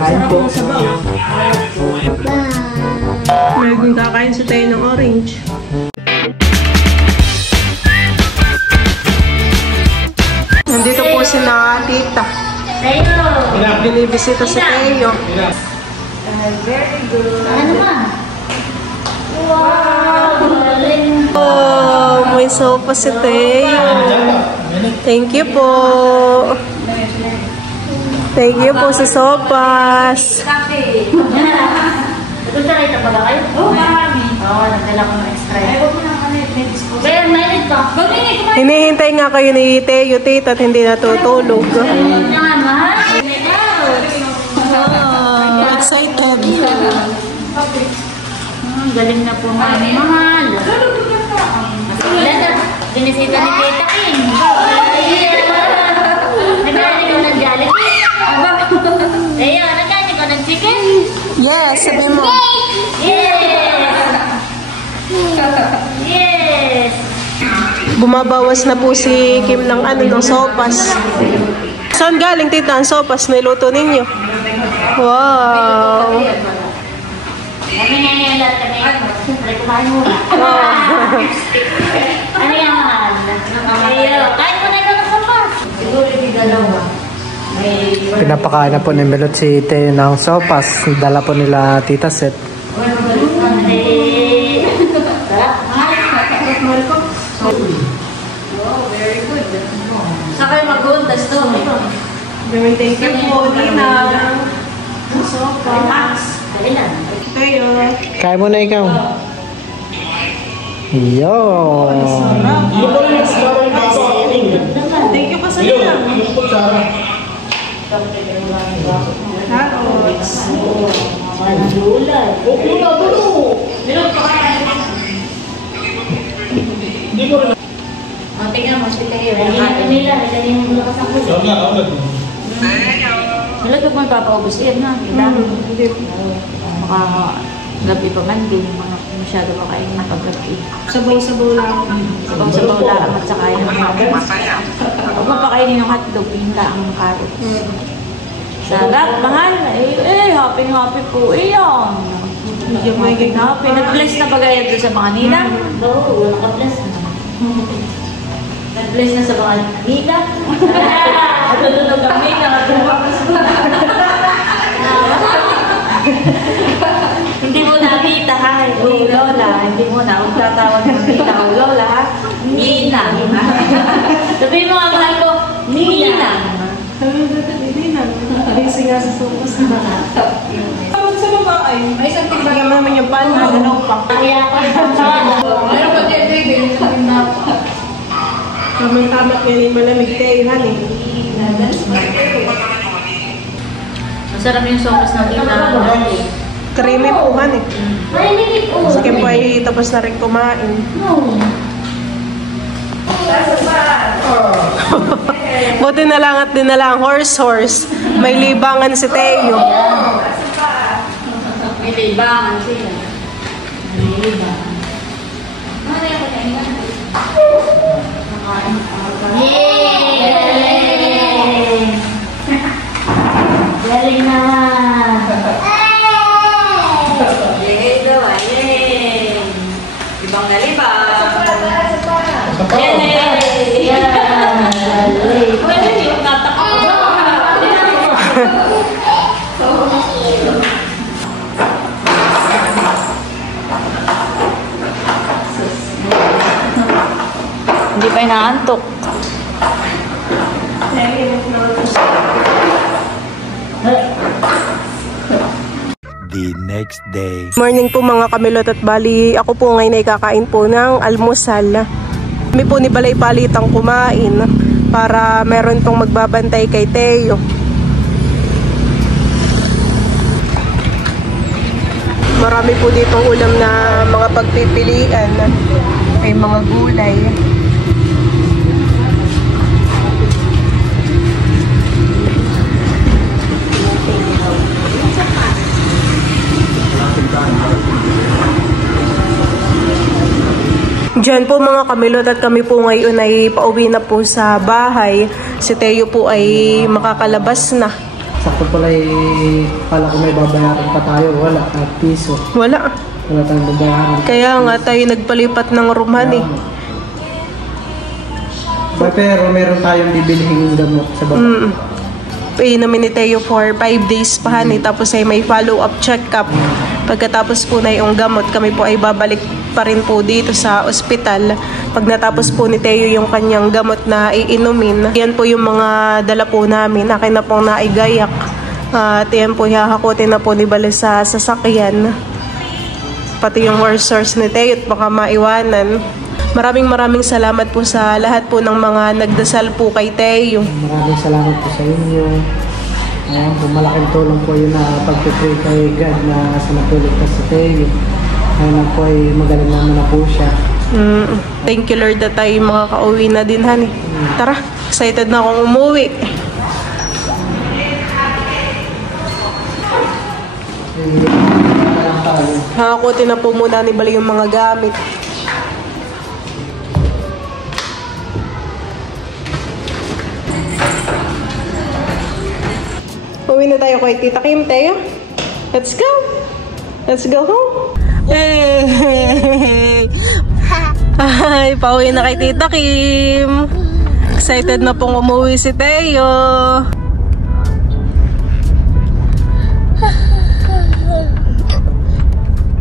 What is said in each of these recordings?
Kain po. Mayroon kakain sa tayo ng orange. Nandito po si na tita. Binibisita sa Teo. Very good. Ano ma? Wow! Oh, may sopa si Teo. Thank you po. Thank you po sa sopas. Kape. Ito sa rin na pala kayo? Oo, marami. Oo, nagdala ko ng extra. Ay, huwag mo naman may dispose. Kaya mainit pa. Hinihintay nga kayo ni Teo, tita, at hindi natutulog. Ayun na nga, mahal. Oh, excited. Galing na po nga ni mahal. Binisita ni Tita King. Nagkakain ko ng Jollibee. Ayun, nagkakain ko ng chicken. Yes, sabi mo. Yes! Yes! Bumabawas na po si Kim ng ng sopas. Saan galing, tita, ang sopas niluto ninyo? Wow! Kami nga yung lahat kami. Siyempre, kumain muna. Ano yung mahal? Ayun, kain mo na ikaw ng sopas. Siguro yung dalawa. Pinapakain na po ni Melot si Teo ng sopas. Dala po nila Tita Seth. Very good. Saan kayo mag-untas to? Thank you po, Nina. Sopas. Kailan? Teo. Kain mo na ikaw. Yo. Thank you pa sa Nina. Carrots. Tingnan mo, sila kayo. Nila, nilagay mo mula ka sa puso. Nilagay mo ipapaubos yan na. Baka gabi pa man din. Masyado makain na pag-gabi. Sabaw-sabaw lang. Sabaw-sabaw lang at saka yung huwag mapakainin ng hotdog, hinta ang carrots. Sarap, mahal. Happy po. Iyon. Medyo may Happy. Nag-bless na ba kayo doon sa mga nila? Oo, naka-bless na. Nag-bless na sa mga nila. Natutulog kami, nakatulog. Hindi mo na tita, ha? Hindi lola. Hindi mo na. Huwag tatawag ng tita o lola, ha? Ninang. Sabihin mo nga mahal ko, Ninang. Busy nga sa sopas na. Tawag sa babae. Ay, isang tigbagan naman yung pan. Ganaw pa. Kaya ako yung pangalaman. Meron pa din, David. Tamang-tamat nga yung malamig tayo, honey. Masarap yung sopas ng tita. Creamy po, honey. Malimigit po. Sige po ay tapos na rin kumain. Buti na lang at din na lang horse. May libangan si Teo. May libangan sila. May libangan. Yay! Galing na! Yay daw, yay! Ibang nalibang! Yay! Pwede yung tatakot. Hindi pa inaantok. The next day. Morning po mga kamilot at bali ako po ngayon ay kakain po ng almusal. Kami po ni Balay Palitang kumain para meron tong magbabantay kay Teo. Marami po ditong ulam na mga pagpipilian. Ay mga gulay. Diyan po mga kamilot at kami po ngayon ay pauwi na po sa bahay. Si Teo po ay makakalabas na. Sakto pala pala kung may babayaran pa tayo. Wala, at piso. Wala. Wala tayong babayaran. Kaya nga tayo nagpalipat ng room, honey. Pero meron tayong bibilihing gamot sa baba. Iinumin ni Teo for 5 days pa, honey. Tapos ay may follow-up check-up. Pagkatapos po na yung gamot, kami po ay babalik pa rin po dito sa ospital. Pag natapos po ni Teo yung kanyang gamot na iinumin, yan po yung mga dala po namin. Akin na pong naigayak. At yan po, hahakutin na po ni Bala sa sasakyan. Pati yung more source ni Teo at baka maiwanan. Maraming salamat po sa lahat po ng mga nagdasal po kay Teo. Maraming salamat po sa inyo. Ayan, malaking tulong po yun na pagpipray kay God na sa napuligtas si Teo. Ayun po ay magaling naman na po siya. Thank you Lord that tayo makaka-uwi na din, honey. Tara, excited na akong umuwi. Hakutin na po muna ni Bala yung mga gamit. Uwi na tayo kay Tita Kim, Teo. Let's go. Let's go home. Ay, pauwi na kay Tita Kim. Excited na pong umuwi si Teo.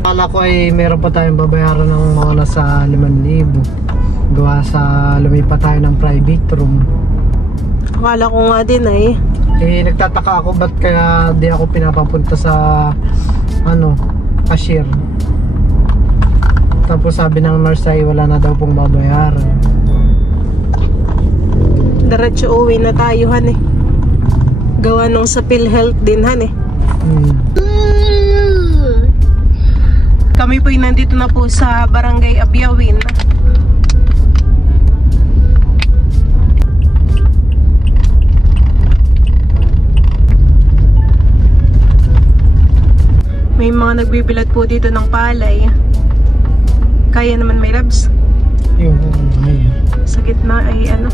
Akala ko ay meron pa tayong babayaran ng mga nasa 5,000. Gawa sa lumipat tayo ng private room. Akala ko nga din ay. Nagtataka ako ba't kaya di ako pinapapunta sa cashier. Tapos sabi ng nurse ay wala na daw pong babayaran. Diretso uwi na tayo, honey. Gawa nung sa PhilHealth din, honey. Kami po'y nandito na po sa Barangay Abyawin. May mga nagbibilad po dito ng palay. Kaya naman may labs. Yung ay. Sa gitna ay ano.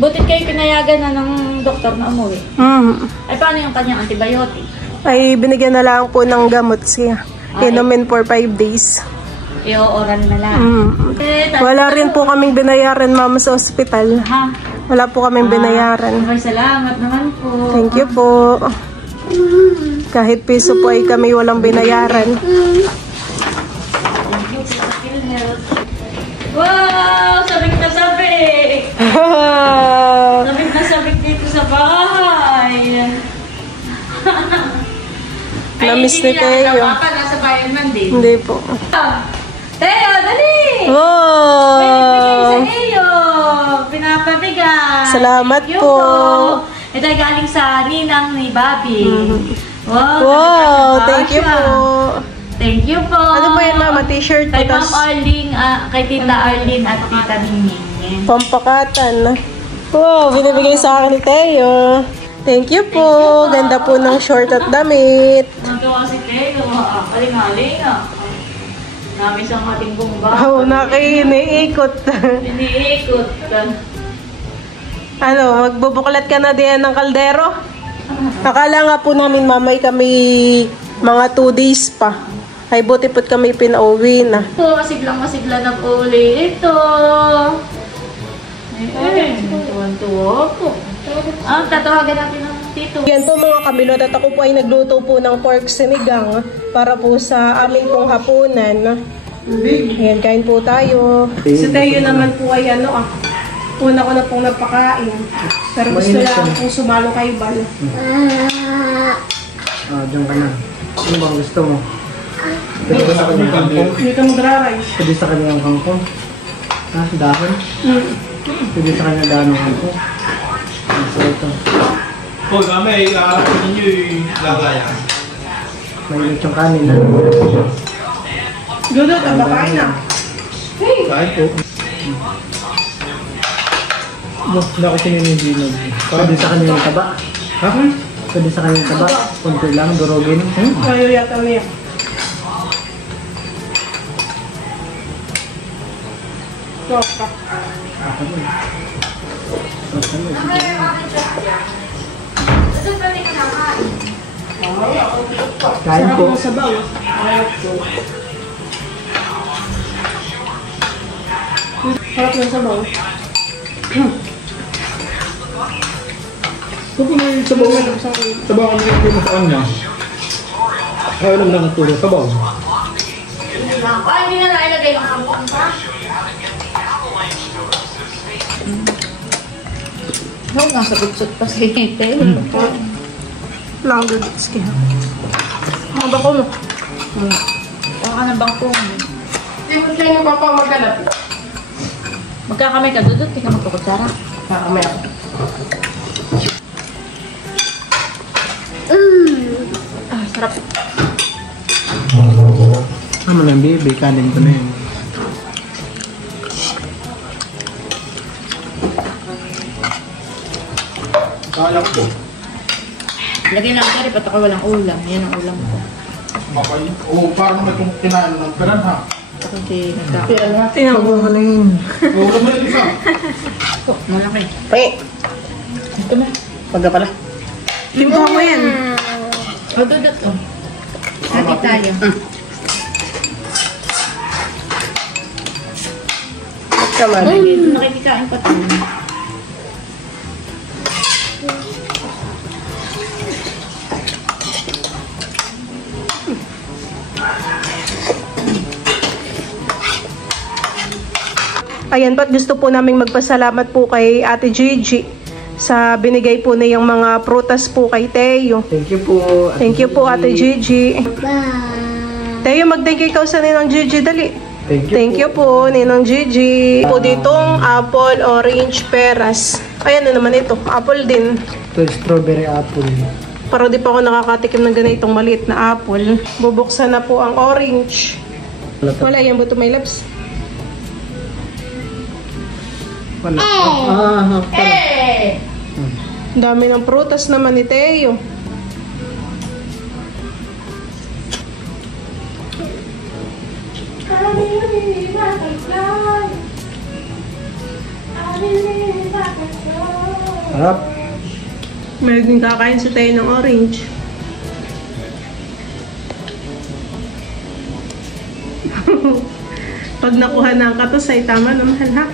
Butit kayo pinayagan na ng doktor na umuwi. Ay, paano yung kanyang antibiotic? Ay binigyan na lang po ng gamot siya. Inumin for 5 days. I-oral na lang. Wala rin po kaming binayaran, mama, sa ospital. Ha? Wala po kaming binayaran. Ay, salamat naman po. Thank you po. Kahit piso po ay kami walang binayaran. Wow! Sabik na sabik! Sabik na sabik dito sa bahay. Namiss ni Teo. Nasa bayan man din. Hindi po. Teo, dali! Oh! May bibigay sa iyo! Pinapabigay! Salamat Thank you po. Ito ay galing sa ninang ni Bobby. Wow! Wow! Thank you po. Thank you po. Ano po yan, mama? T-shirt po. Kay Ma'am Arlene, kay Tita Arlene at Tita Ningning. Pampakatan. Wow! Binibigay sa akin ni Teo. Thank you po. Ganda po ng short at damit. Nagawa si Teo. Aling-aling Namiss ang ating bumba. Oh, iniikot. Iniikot. Ano, magbubuklat ka na din ng kaldero? Akala nga po namin, mamay, kami mga 2 days pa. Ay, buti po't kami pinauwi na. Ito, masiglang-masigla na po ulit ito. Tuwan-tuwa po. Tatawagan natin ng tito. Yan po mga kamilot, at ako po ay nagluto po ng pork sinigang para po sa amin pong hapunan. Ayan, kain po tayo. Si Teo naman po ay una ko na pong napakain. Pero gusto lang po sumalo kay Bal. Diyan ka na. Ano bang gusto mo? Pwede ba sa kanyang kangkong? Hindi ka magra-rice. Pwede sa kanyang kangkong? Ha? Dahon? Pwede sa kanyang dahon ng kangkong? So ito. Oh, may ninyo yung lagayan. May yung kanin. Dudot, ang bakain na. Kain po. Wala ko sininidinog. Pwede sa kanyang taba. Ha? Pwede sa kanyang taba. Kunti lang, durogin. Ayaw yata niya. Stop. Kain po. Sabaw. Harap ng sabaw. Kung may sabaw ka na yung sa kanya. Ayaw naman ang turo, sabaw. Ay, hindi na nailagay yung ampang pa. Huwag nga sagot-sot pa si Hete. Lang duduts kaya. Mga bako mo. Baka na bangko. Hindi mo tayo nagpapamagalap. Magkakamay ka, Dudut. Hindi ka magkukutsara. Kakamay ako. Ah, sarap. Ano lang, baby. Kanin ko na yun. Kaya ko. Lagyan lang kari, pati ako walang ulam. Yan ang ulam ko. Oo, parang may kung kinain ng peran ha. Ako hindi nagkakain. Tinawag ko na yun. Oo, kami na isa. Malaki. Pwede. Ito na. Pagka pala. Limpo mo yan. O, Dudut. O. Hati tayo. Kaman. Nakikikain pa tayo. Ayan, ba't gusto po naming magpasalamat po kay Ate Gigi sa binigay po na yung mga prutas po kay Teo. Thank you po. Thank you po, Ate Gigi. Teo, mag-thank you ikaw sa Ninang Gigi, dali. Thank you po, Ninang Gigi. Po ditong apple, orange, peras. Ayan na naman ito, apple din. Ito strawberry apple. Pero di pa ako nakakatikim ng ganitong maliit na apple. Bubuksan na po ang orange. Wala yan buto, my loves. Wala. Ang dami ng prutas naman ni Teo. Harap. Meron din kakain si Teo ng orange. Pag nakuha na ang katos ay tama na mahal ha.